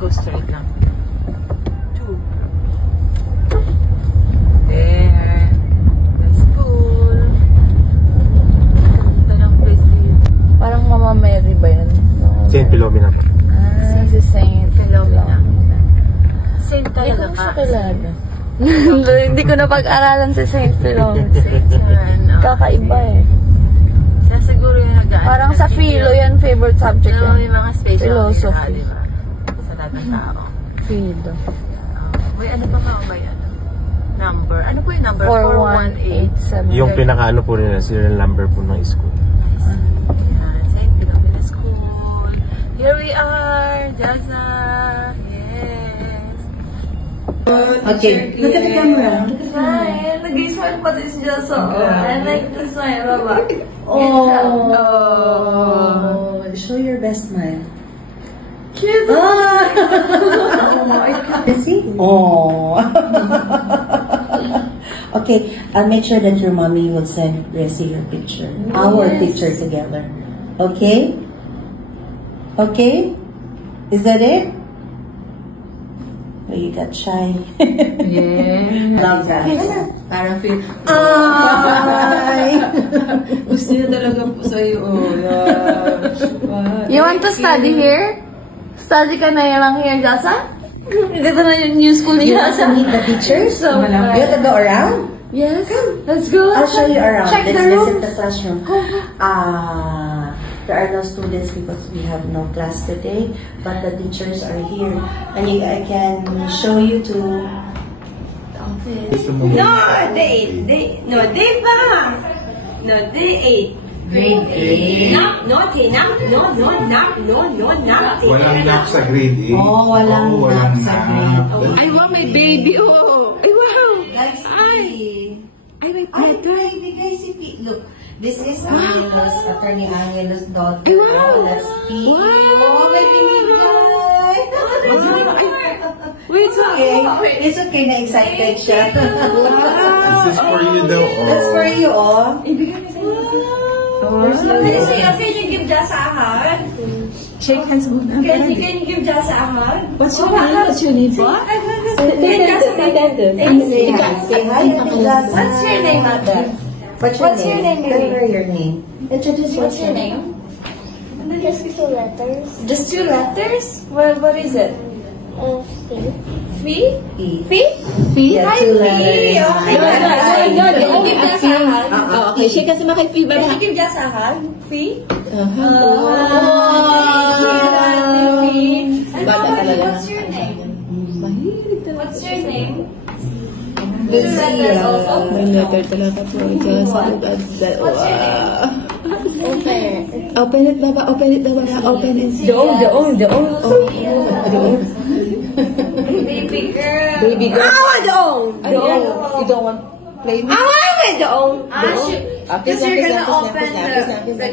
Go straight lang. 2. There. The school. Ganda ng place dito. Parang Mama Mary ba yun? Saint Philomena pa. Si Saint Philomena. Saint talaga ka. Hindi ko na pag-aralan si Saint Philomena. Kakaiba eh. Siya siguro yung nag-aaral. Parang sa philo yan, favorite subject yan. Yung mga special philosophy. diba? Sa lahat ng tao. Philo. May ano pa ba yan? Number. Ano po yung number? 4187. Yung pinaka-ano po rin, serial number po ng school. Yan. Saint Philomena School. Here we are. Jaza. Yes. Okay. Look at the camera. Hi. Nag-smile pa din si Jaza. I like to smile, Baba. Oh. Show your best smile. Cute. Oh my God. See? Oh. Okay. I'll make sure that your mommy will send Gracie your picture. Our picture together. Okay? Okay? Is that it? Oh, you got shy. Yeah. Love that. Parang feel. Ay! Gusto niya talaga po sa'yo. Oh, yeah. You want to study here? Study ka na lang here, Jaza? Dito na yung new school ni You want to Jaza. meet the teachers? So, You want to go around? yes. Let's go. I'll show you around. Check Let's the visit rooms. the classroom. There are no students because we have no class today, but the teachers are here, and I can show you to. No, day 5. No, day 8. Grade 8. Not. Walang nap sa grade 8. Oh, walang nap sa grade 8. I want my baby. Oh, ay, wow. Guys, Ay, my Ay, daughter. guys, look. This is Angelos, Attorney Angelos' daughter. Wow. Let's see. Wow. Oh, my baby guy. Wait, Okay. It's okay na excited siya. This is for you daw. That's for you, oh. Can you give Jasa a hug? Shake hands muna. Can you give Jasa a hug? What's your name? What's your name? What? Say hi. Say hi, Ate Jazz. What's your name, Ate? What's your name? Tell her your name. Introduce What's your yourself. name? Just 2 letters. Just 2 letters? What is it? Fee. Fee? Fee. Fee? Yeah, Hi, 2 Fee. letters. Okay. Can you give Jasa a hug? Okay, shake kasi makay-fee ba? Can you give Jasa a hug? Fee? Bata talaga. What's your name? What's your name? Lucia. May letter talaga po. Just What's your name? Open it, Baba. Open it, Baba. Open it. Doon. Doon. Baby girl. Baby girl. Doon. You don't want play me? I want it doon. Because you're gonna open the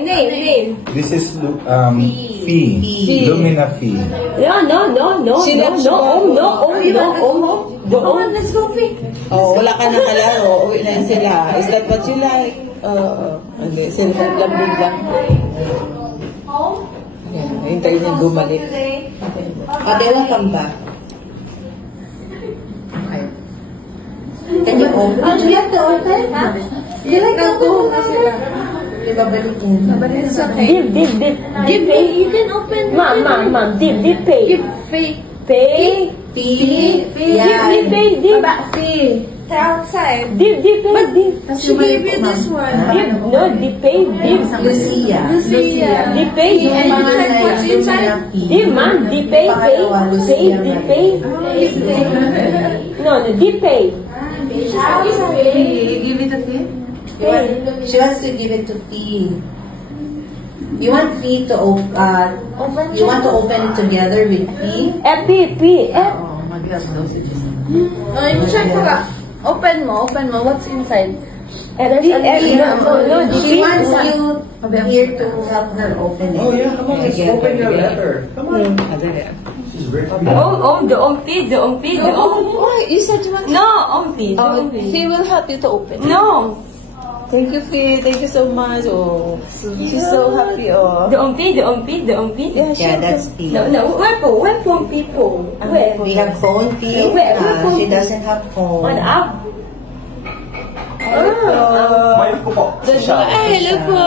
name. This is Fee. Lumina Fee. No. Come on, let's go, Fee. Oh, wala ka na kalaro. Uwi na sila. Is that what you like? Okay, sila lambing lang. Ayan, hintayin niya bumalik. Ate, welcome back. Can you open? Do you have to open? You like to open? It's okay. Give me. You can open. Mom, dip, pay. Give Fee. Pay. Fee. Yeah. Give me, Dip. About Fee. They're outside. Dip, pay. Dip. She gave you this one. Dip, no, dip, pay. Dip. Lucia. Dip, pay. And you can put inside. Dip, mom, dip, pay. Dip, pay. No, dip, pay. Give it a fee? She wants to give it to Fee. You want Fee to open? You want to open it together with Fee? P. Oh my God, those are just... Check mo ka. Open mo. What's inside? She wants you here to help her open it. Oh yeah, come on, let's open your letter. Come on. She's very happy. The P. Oh, you said you want... No, P. He will help you to open. No. Thank you, Faye. Thank you so much. Oh, she's so happy. Oh. The Ompi. Yeah, that's P. No, where phone people? Where? We have phone P. Where phone? She doesn't have phone. On up. Wife ko po. Hello po.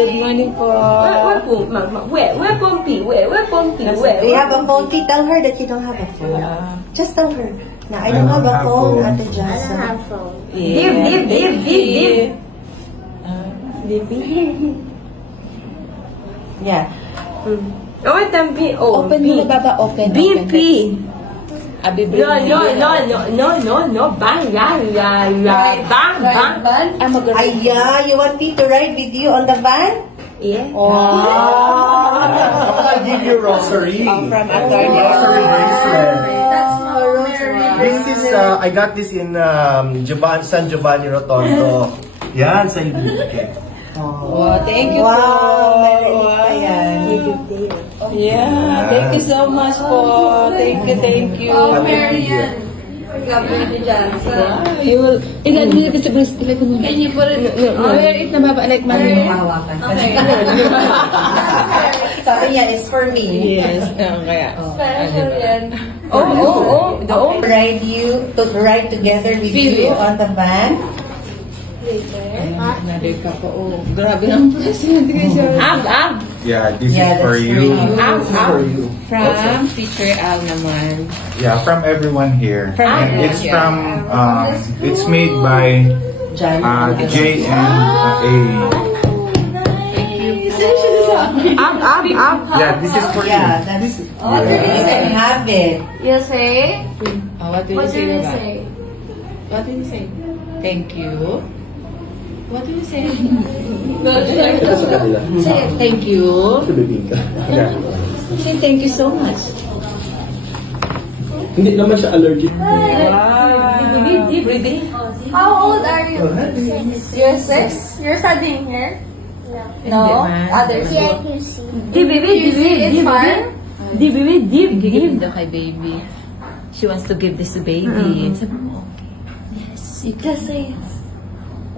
Good morning po. Where phone? Where phone P? Where phone P? Where? We have a phone P. Tell her that you don't have a phone. Just tell her. Now, I don't have a phone, Ate Jasa. Dib. Yeah. What time P? Oh, Open mo na, Baba. Open. BP. Abi, No. Bang. Ay, yeah. You want me to ride with you on the van? Yeah. I'll give you rosary. From Attorney. Rosary bracelet. That's Mary. This is, I got this in San Giovanni Rotondo. Yan, sa Ibuque. Oh, thank you Wow, po. meron pa yan. Yeah, thank you so much po. Thank you. Marian. You will, can you put it, wear it na baba, like Maria. Mahawakan. Sabi niya, it's for me. Yes, kaya. Ride you, to ride together with you on the van. Naday ka po. Oh, grabe ng present. Ab. Yeah, this Yeah, is for that's you. Ab. From Teacher Al naman. Yeah, from everyone here. From And it's everyone, from it's made by Jan. J and A. Ab. Yeah, this is for you. Yeah, that's you can have it. You say? What do you What do say, you Baba? say? What do you say? Thank you. What do you say? Say thank you. Say thank you so much. Hindi naman siya allergic. Wow. Breathing. How old are you? You're 6? You're studying here? No? Others? Di It's fine? Give daw kay baby. She wants to give this to baby. Sabi mo, okay. Yes, you can say yes.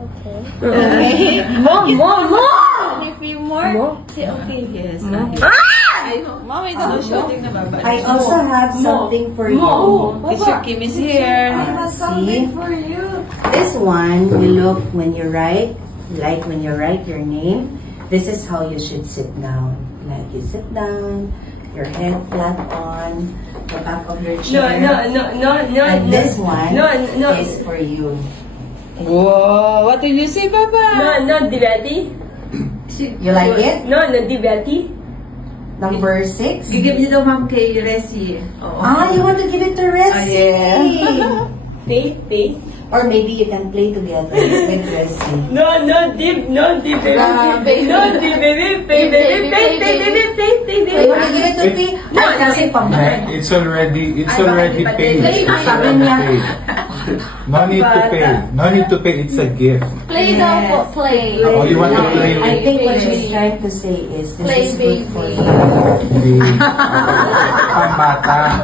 Okay. More. If you more? Say okay. Yes. Mom, I don't know shouting na baba. I also have something for you. Teacher Kim is here. See? For you. This one will look when you write, like when you write your name, this is how you should sit down. Like you sit down, your head flat on the back of your chair. No. And this one No. is for you. Whoa, what did you say, Papa? No, Dibati. You like it? No, Dibati. Number 6. Give niyo daw, Ma'am, kay Resi. You want to give it to Resi? Pay. Or maybe you can play together with Resi. No, Dib, baby. Pay. You want to give it to P? No, kasi pambayad. It's already paid. Sabi niya. No need to pay. No need to pay. It's a gift. Play daw po. Play. Oh, you want to play I with think what she's trying to say is this Play is good for baby. you. ang bata.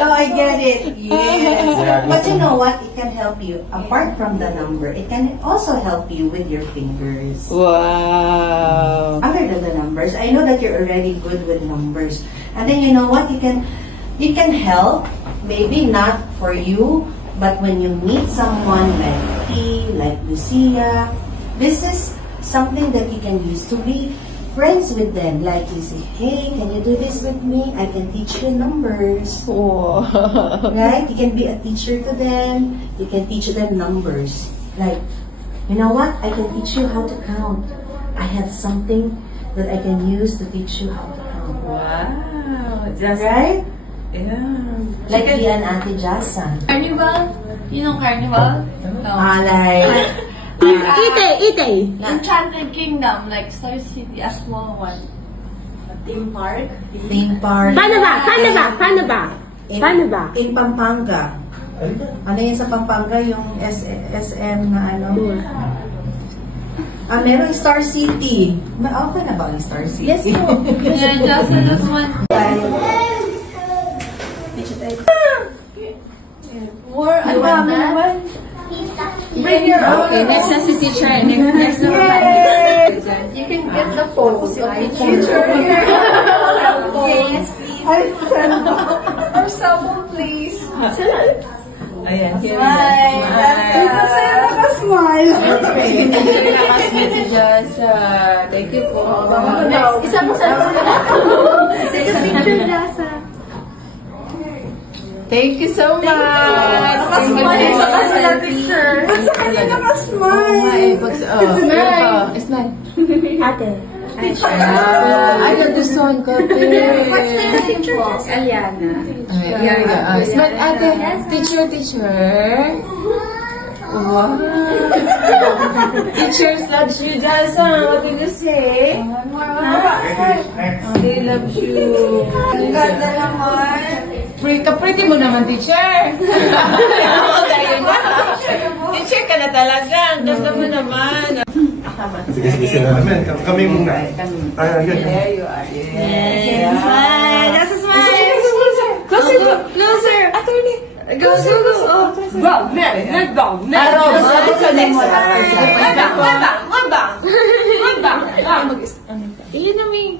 No, I get it. Yes. Yeah, But you know what? It can help you. Apart from the number, it can also help you with your fingers. Wow. Other than the numbers, I know that you're already good with numbers. And then you know what? You can help. Maybe not for you, but when you meet someone like P, like Lucia, this is something that you can use to be friends with them. Like you say, hey, can you do this with me? I can teach you numbers. Wow. Right? You can be a teacher to them. You can teach them numbers. Like, you know what? I can teach you how to count. I have something that I can use to teach you how to count. Wow. Just, Right? yeah. Like Ian Ate Jasa. Carnival? You know Carnival? No. Like, Ite. Enchanted Kingdom, like Star City, a small one. theme park. Paano ba? In Pampanga. Ano yun sa Pampanga? Yung SM na ano? Meron Star City. Okay na ba ang Star City? Yes, no. Yeah, just this one. Bye. More, ang dami naman. Bring your own. Okay, next na si teacher. Next na You can get the photos of the teacher here. Yes, please. Or someone, please. Ayan. Smile. Smile. Nakasmit si Jasa. Thank you po. Next, isa po sa take a picture, Jasa. Thank you so much. Nakasmile sa kanila picture. Sa kanila nakasmile. Smile. Ate. Ay, nagustuhan ko. What's the picture? Aliana. Smile, ate. Teacher. Wow. Teachers loves you, Jasa. What did you say? They love you. Ang ganda naman. Pretty mo naman, teacher. Teacher ka na talaga. Ang ganda mo naman. Sige naman. Kami muna. There you are. Yes. Smile. Jasa, smile. Closer. Attorney. Go. Wrong, not wrong. Iyon na, may.